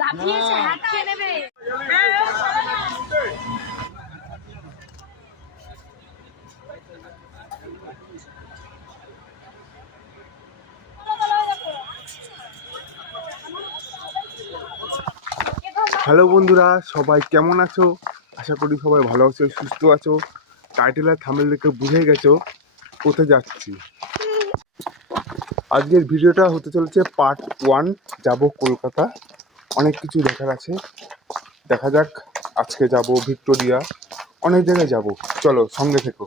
লাফিয়েছে, হাত খেয়ে নেবে। হ্যালো বন্ধুরা, সবাই কেমন আছো? আশা করি সবাই ভালো আছো, সুস্থ আছো। টাইটেল আর থাম্বনেল দেখে বুঝে গেছো কোথায় যাচ্ছি। আজকের ভিডিওটা হতে চলেছে পার্ট 1। যাব কলকাতা, অনেক কিছু দেখার আছে, দেখা যাক। আজকে যাব ভিক্টোরিয়া, অনেক জায়গায় যাব, চলো সঙ্গে থেকো।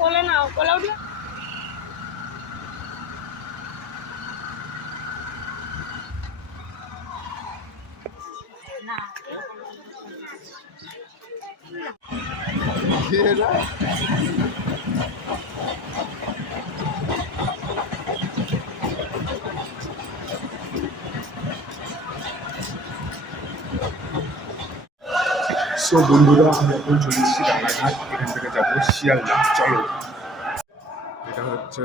কোলে নাও, কোলে উঠে। না সো বন্ধুরা, আমি এখন চলে এসেছি রানাঘাট, এখান থেকে যাবো শিয়ালদা, চলো। এটা হচ্ছে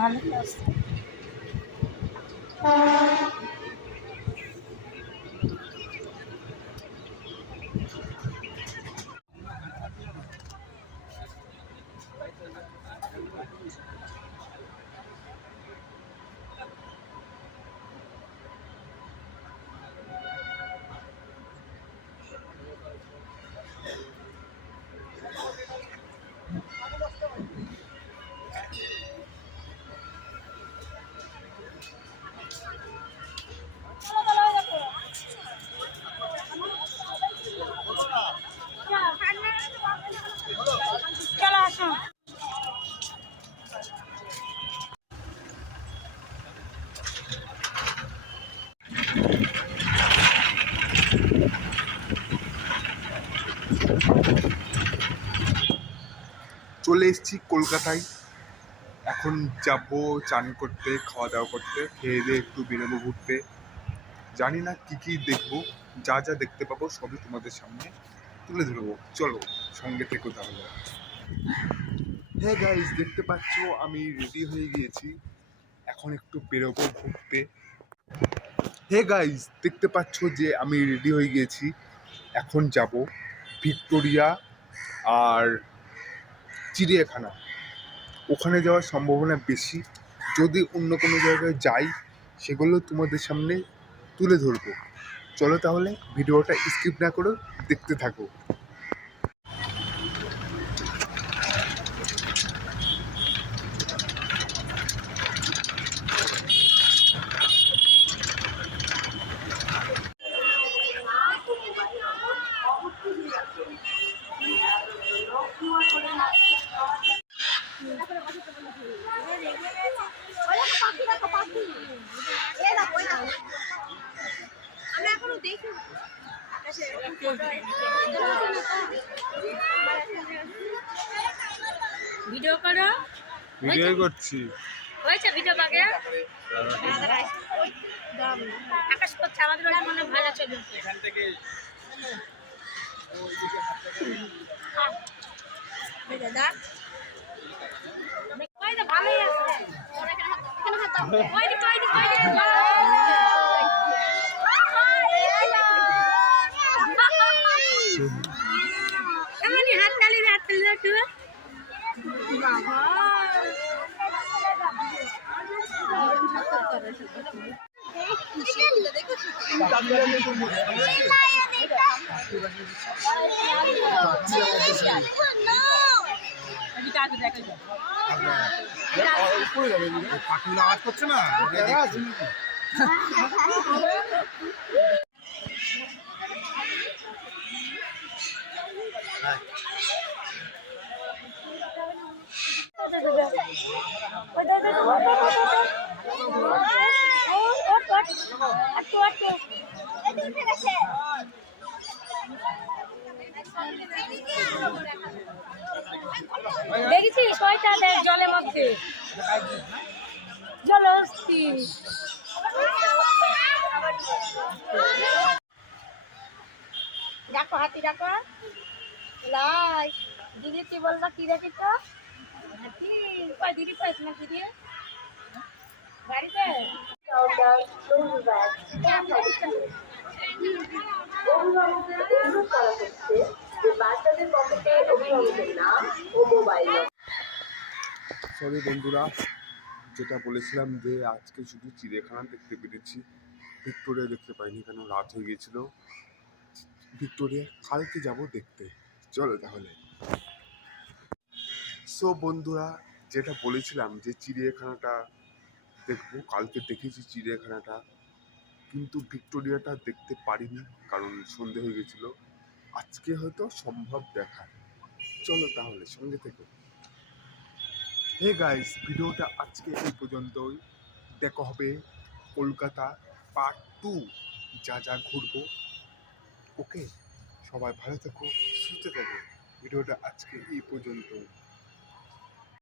ভালো আছে। চলো আসো। চলে এসেছি কলকাতায়। এখন যাব চান করতে, খাওয়া দাওয়া করতে, খেয়ে দিয়ে একটু বেরোবো ঘুরতে। জানি না কি কি দেখবো, যা যা দেখতে পাবো সবই তোমাদের সামনে তুলে ধরবো, চলো সঙ্গে থেকো তাহলে। হ্যাঁ গাইস, দেখতে পাচ্ছ আমি রেডি হয়ে গিয়েছি, এখন একটু বেরোবো ঘুরতে। হ্যাঁ গাইস, দেখতে পাচ্ছ যে আমি রেডি হয়ে গিয়েছি, এখন যাব ভিক্টোরিয়া আর চিড়িয়াখানা। ওখানে যাওয়ার সম্ভাবনা বেশি, যদি অন্য কোনো জায়গায় যাই সেগুলো তোমাদের সামনে তুলে ধরবো। চলো তাহলে ভিডিওটা স্কিপ না করে দেখতে থাকো। ভিডিও করো, ভিডিও করছি। হয়েছে ভিডিও বাগে। আকাশ করছে, আমাদের বাড়ি মনে ভালো চলবে এখান থেকে। দাদা ওই তো ভালোই আছে, এখানে হাত দাও, ওই দিকে ওই দিকে ওই দিকে। এমনি হাত তালি একটু বাবা। পাখিগুলো আওয়াজ করছে না? দেখেছিস কয়টা দেখ জলের মধ্যে জলহস্তি। দেখো হাতি দেখো লাই দিদি কি বলবা কি দেখেছ হাতি কয় দিদি কয় তোমার দিদি বাড়িতে অভিভাবকদের অনুরোধ করা হচ্ছে যে বাচ্চাদের পকেটে অভিভাবকের নাম ও মোবাইল সরি বন্ধুরা, যেটা বলেছিলাম যে আজকে শুধু চিড়িয়াখানা দেখতে পেরেছি, ভিক্টোরিয়া দেখতে পাইনি, কেন রাত হয়ে গিয়েছিল। ভিক্টোরিয়া কালকে যাব দেখতে, চলো তাহলে। সো বন্ধুরা, যেটা বলেছিলাম যে চিড়িয়াখানাটা দেখবো, কালকে দেখেছি চিড়িয়াখানাটা, কিন্তু ভিক্টোরিয়াটা দেখতে পারিনি কারণ সন্ধে হয়ে গেছিলো। আজকে হয়তো সম্ভব দেখার, চলো তাহলে সঙ্গে থেকে। হে গাইস, ভিডিওটা আজকে এই পর্যন্তই। দেখা হবে কলকাতা পার্ট 2, যা যা ঘুরবো। ওকে, সবাই ভালো থেকো, সুস্থ থেকো। ভিডিওটা আজকে এই পর্যন্ত।